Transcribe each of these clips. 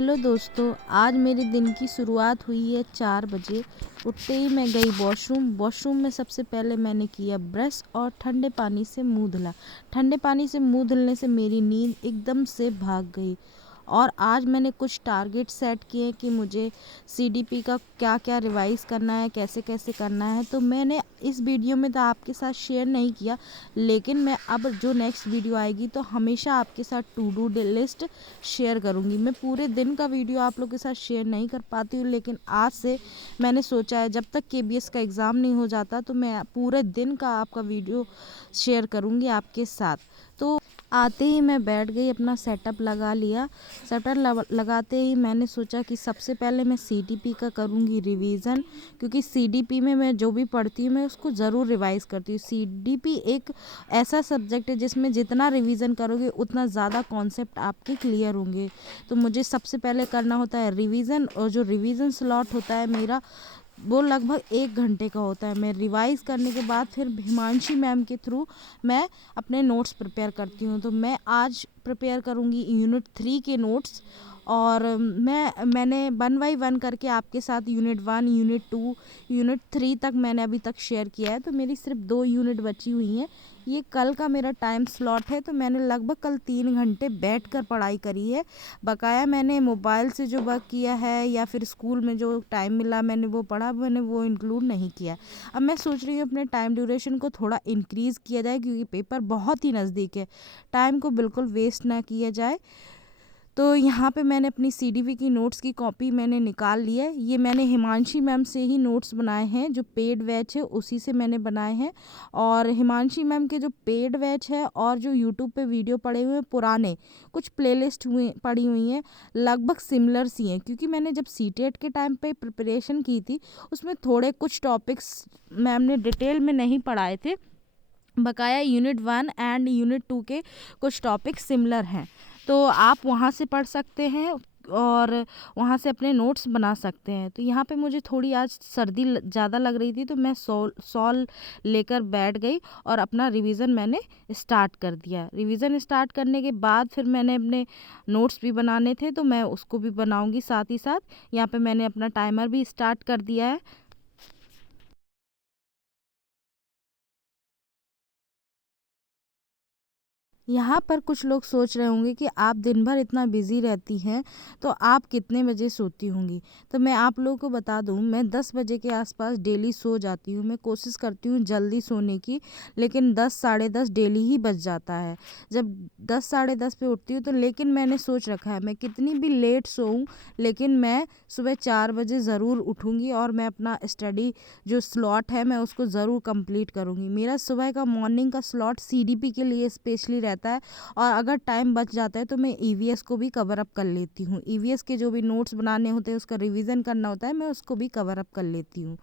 Hello दोस्तों, आज मेरे दिन की शुरुआत हुई है 4 बजे। उठते ही मैं गई वॉशरूम में सबसे पहले मैंने किया ब्रश और ठंडे पानी से मुंह धुला। ठंडे पानी से मुंह धुलने से मेरी नींद एकदम से भाग गई। और आज मैंने कुछ टारगेट सेट किए कि मुझे सीडीपी का क्या क्या रिवाइज़ करना है, कैसे कैसे करना है। तो मैंने इस वीडियो में तो आपके साथ शेयर नहीं किया, लेकिन मैं अब जो नेक्स्ट वीडियो आएगी तो हमेशा आपके साथ टू डू लिस्ट शेयर करूँगी। मैं पूरे दिन का वीडियो आप लोग के साथ शेयर नहीं कर पाती हूँ, लेकिन आज से मैंने सोचा है जब तक केबीएस का एग्ज़ाम नहीं हो जाता तो मैं पूरे दिन का आपका वीडियो शेयर करूँगी आपके साथ। तो आते ही मैं बैठ गई, अपना सेटअप लगा लिया। सेटअप लगाते ही मैंने सोचा कि सबसे पहले मैं सीडीपी का करूँगी रिवीजन, क्योंकि सीडीपी में मैं जो भी पढ़ती हूँ मैं उसको ज़रूर रिवाइज़ करती हूँ। सीडीपी एक ऐसा सब्जेक्ट है जिसमें जितना रिवीजन करोगे उतना ज़्यादा कॉन्सेप्ट आपके क्लियर होंगे। तो मुझे सबसे पहले करना होता है रिवीजन, और जो रिवीजन स्लॉट होता है मेरा वो लगभग 1 घंटे का होता है। मैं रिवाइज़ करने के बाद फिर हिमांशी मैम के थ्रू मैं अपने नोट्स प्रिपेयर करती हूँ। तो मैं आज प्रिपेयर करूँगी यूनिट 3 के नोट्स, और मैंने 1 बाय 1 करके आपके साथ यूनिट 1, यूनिट 2, यूनिट 3 तक मैंने अभी तक शेयर किया है। तो मेरी सिर्फ 2 यूनिट बची हुई हैं। ये कल का मेरा टाइम स्लॉट है, तो मैंने लगभग कल 3 घंटे बैठकर पढ़ाई करी है। बकाया मैंने मोबाइल से जो वर्क किया है या फिर स्कूल में जो टाइम मिला मैंने वो पढ़ा, मैंने वो इंक्लूड नहीं किया। अब मैं सोच रही हूँ अपने टाइम ड्यूरेशन को थोड़ा इंक्रीज़ किया जाए, क्योंकि पेपर बहुत ही नज़दीक है। टाइम को बिल्कुल वेस्ट ना किया जाए। तो यहाँ पे मैंने अपनी सीडीपी की नोट्स की कॉपी मैंने निकाल ली है। ये मैंने हिमांशी मैम से ही नोट्स बनाए हैं, जो पेड बैच है उसी से मैंने बनाए हैं। और हिमांशी मैम के जो पेड बैच है और जो यूट्यूब पे वीडियो पड़े हुए हैं पुराने, कुछ प्लेलिस्ट पड़ी हुई हैं, लगभग सिमिलर सी हैं। क्योंकि मैंने जब सीटेट के टाइम पे प्रिपरेशन की थी उसमें थोड़े कुछ टॉपिक्स मैम ने डिटेल में नहीं पढ़ाए थे। बकाया यूनिट 1 एंड यूनिट 2 के कुछ टॉपिक सिमिलर हैं, तो आप वहाँ से पढ़ सकते हैं और वहाँ से अपने नोट्स बना सकते हैं। तो यहाँ पे मुझे थोड़ी आज सर्दी ज़्यादा लग रही थी, तो मैं सॉल लेकर बैठ गई और अपना रिवीज़न मैंने स्टार्ट कर दिया। रिवीज़न स्टार्ट करने के बाद फिर मैंने अपने नोट्स भी बनाने थे, तो मैं उसको भी बनाऊँगी साथ ही साथ। यहाँ पे मैंने अपना टाइमर भी स्टार्ट कर दिया है। यहाँ पर कुछ लोग सोच रहे होंगे कि आप दिन भर इतना बिज़ी रहती हैं, तो आप कितने बजे सोती होंगी? तो मैं आप लोगों को बता दूँ, मैं 10 बजे के आसपास डेली सो जाती हूँ। मैं कोशिश करती हूँ जल्दी सोने की, लेकिन 10 साढ़े 10 डेली ही बज जाता है। जब 10 साढ़े 10 पे उठती हूँ तो लेकिन मैंने सोच रखा है मैं कितनी भी लेट सोऊँ, लेकिन मैं सुबह 4 बजे ज़रूर उठूँगी और मैं अपना स्टडी जो स्लॉट है मैं उसको ज़रूर कंप्लीट करूँगी। मेरा सुबह का मॉर्निंग का स्लॉट सीडीपी के लिए स्पेशली रहता है, और अगर टाइम बच जाता है तो मैं ईवीएस को भी कवर अप कर लेती हूँ। ईवीएस के जो भी नोट्स बनाने होते हैं उसका रिवीजन करना होता है, मैं उसको भी कवर अप कर लेती हूँ।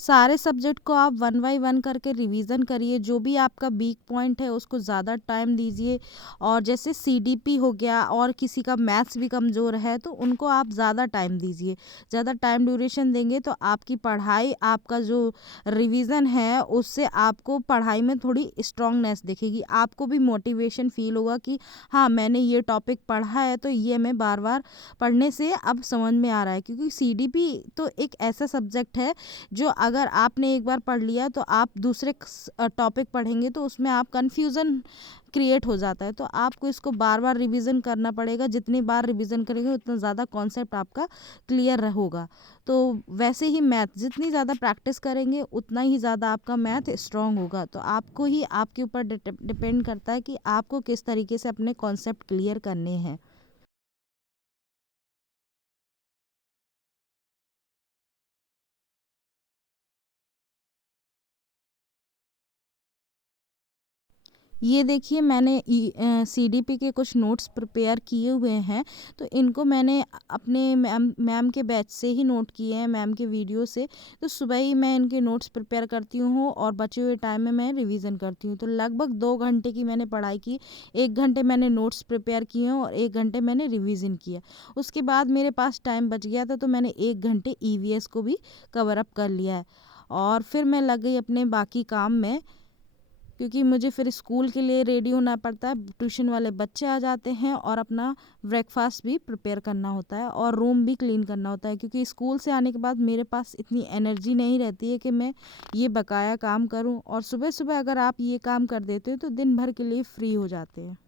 सारे सब्जेक्ट को आप 1 बाय 1 करके रिवीजन करिए। जो भी आपका वीक पॉइंट है उसको ज़्यादा टाइम दीजिए। और जैसे सीडीपी हो गया और किसी का मैथ्स भी कमज़ोर है तो उनको आप ज़्यादा टाइम दीजिए। ज़्यादा टाइम ड्यूरेशन देंगे तो आपकी पढ़ाई, आपका जो रिवीजन है उससे आपको पढ़ाई में थोड़ी स्ट्रांगनेस दिखेगी। आपको भी मोटिवेशन फील होगा कि हाँ, मैंने ये टॉपिक पढ़ा है तो ये मैं बार बार पढ़ने से अब समझ में आ रहा है। क्योंकि सीडीपी तो एक ऐसा सब्जेक्ट है जो अगर आपने एक बार पढ़ लिया तो आप दूसरे टॉपिक पढ़ेंगे तो उसमें आप कन्फ्यूज़न क्रिएट हो जाता है। तो आपको इसको बार बार रिवीजन करना पड़ेगा। जितनी बार रिवीजन करेंगे उतना ज़्यादा कॉन्सेप्ट आपका क्लियर होगा। तो वैसे ही मैथ जितनी ज़्यादा प्रैक्टिस करेंगे उतना ही ज़्यादा आपका मैथ स्ट्रांग होगा। तो आपको ही आपके ऊपर डिपेंड करता है कि आपको किस तरीके से अपने कॉन्सेप्ट क्लियर करने हैं। ये देखिए मैंने सीडीपी के कुछ नोट्स प्रिपेयर किए हुए हैं। तो इनको मैंने अपने मैम के बैच से ही नोट किए हैं, मैम के वीडियो से। तो सुबह ही मैं इनके नोट्स प्रिपेयर करती हूँ और बचे हुए टाइम में मैं रिवीजन करती हूँ। तो लगभग 2 घंटे की मैंने पढ़ाई की। 1 घंटे मैंने नोट्स प्रिपेयर किए हैं और 1 घंटे मैंने रिवीजन किया। उसके बाद मेरे पास टाइम बच गया था तो मैंने 1 घंटे ईवीएस को भी कवर अप कर लिया है। और फिर मैं लग गई अपने बाकी काम में। क्योंकि मुझे फिर स्कूल के लिए रेडी होना पड़ता है, ट्यूशन वाले बच्चे आ जाते हैं और अपना ब्रेकफास्ट भी प्रिपेयर करना होता है और रूम भी क्लीन करना होता है, क्योंकि स्कूल से आने के बाद मेरे पास इतनी एनर्जी नहीं रहती है कि मैं ये बकाया काम करूं। और सुबह सुबह अगर आप ये काम कर देते हो तो दिन भर के लिए फ्री हो जाते हैं।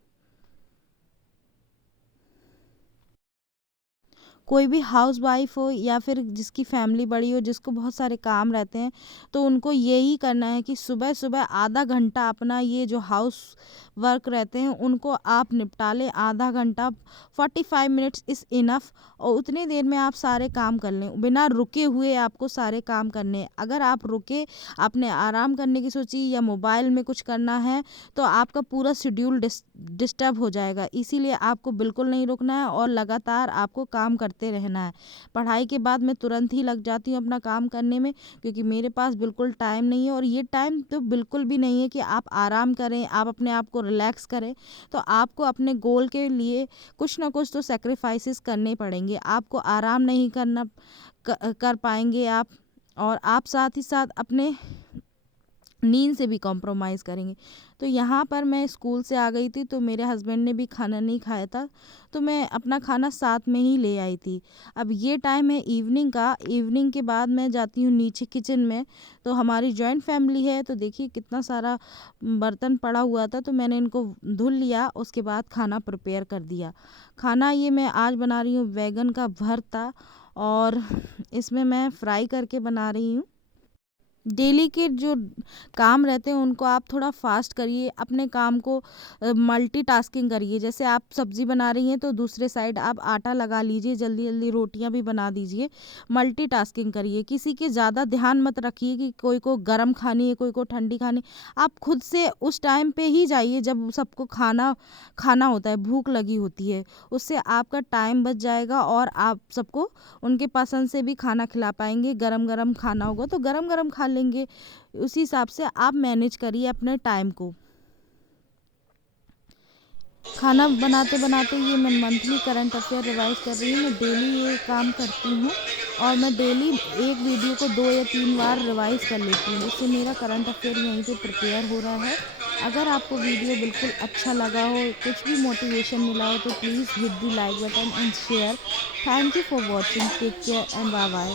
कोई भी हाउस वाइफ हो या फिर जिसकी फैमिली बड़ी हो, जिसको बहुत सारे काम रहते हैं, तो उनको यही करना है कि सुबह सुबह आधा घंटा अपना ये जो हाउस वर्क रहते हैं उनको आप निपटा लें। आधा घंटा 45 मिनट्स इज़ इनफ, और उतनी देर में आप सारे काम कर लें। बिना रुके हुए आपको सारे काम करने हैं। अगर आप रुके, आपने आराम करने की सोची या मोबाइल में कुछ करना है, तो आपका पूरा शेड्यूल डिस्टर्ब हो जाएगा। इसीलिए आपको बिल्कुल नहीं रुकना है और लगातार आपको काम करते रहना है। पढ़ाई के बाद मैं तुरंत ही लग जाती हूँ अपना काम करने में, क्योंकि मेरे पास बिल्कुल टाइम नहीं है, और ये टाइम तो बिल्कुल भी नहीं है कि आप आराम करें, आप अपने आप को रिलैक्स करें। तो आपको अपने गोल के लिए कुछ ना कुछ तो सैक्रिफाइसेस करने पड़ेंगे। आपको आराम नहीं कर पाएंगे आप, और आप साथ ही साथ अपने नींद से भी कॉम्प्रोमाइज़ करेंगे। तो यहाँ पर मैं स्कूल से आ गई थी, तो मेरे हस्बैंड ने भी खाना नहीं खाया था, तो मैं अपना खाना साथ में ही ले आई थी। अब ये टाइम है इवनिंग का। इवनिंग के बाद मैं जाती हूँ नीचे किचन में। तो हमारी जॉइंट फैमिली है, तो देखिए कितना सारा बर्तन पड़ा हुआ था, तो मैंने इनको धुल लिया। उसके बाद खाना प्रिपेयर कर दिया। खाना ये मैं आज बना रही हूँ बैगन का भरता, और इसमें मैं फ्राई करके बना रही हूँ। डेली के जो काम रहते हैं उनको आप थोड़ा फास्ट करिए, अपने काम को मल्टीटास्किंग करिए। जैसे आप सब्जी बना रही हैं तो दूसरे साइड आप आटा लगा लीजिए, जल्दी जल्दी रोटियां भी बना दीजिए। मल्टीटास्किंग करिए। किसी के ज़्यादा ध्यान मत रखिए कि कोई को गर्म खानी है, कोई को ठंडी खानी। आप खुद से उस टाइम पे ही जाइए जब सबको खाना खाना होता है, भूख लगी होती है। उससे आपका टाइम बच जाएगा और आप सबको उनके पसंद से भी खाना खिला पाएंगे। गरम गरम खाना होगा तो गरम गरम खा लेंगे। उसी हिसाब से आप मैनेज करिए अपने टाइम को। खाना बनाते बनाते ये मैं मंथली करंट अफेयर रिवाइज कर रही हूँ। मैं डेली ये काम करती हूँ, और मैं डेली एक वीडियो को 2 या 3 बार रिवाइज कर लेती हूँ, जिससे मेरा करंट अफेयर यहीं पे प्रिपेयर हो रहा है। अगर आपको वीडियो बिल्कुल अच्छा लगा हो, कुछ भी मोटिवेशन मिला हो, तो please hit the like button and share. Thank you for watching. Take care and bye bye.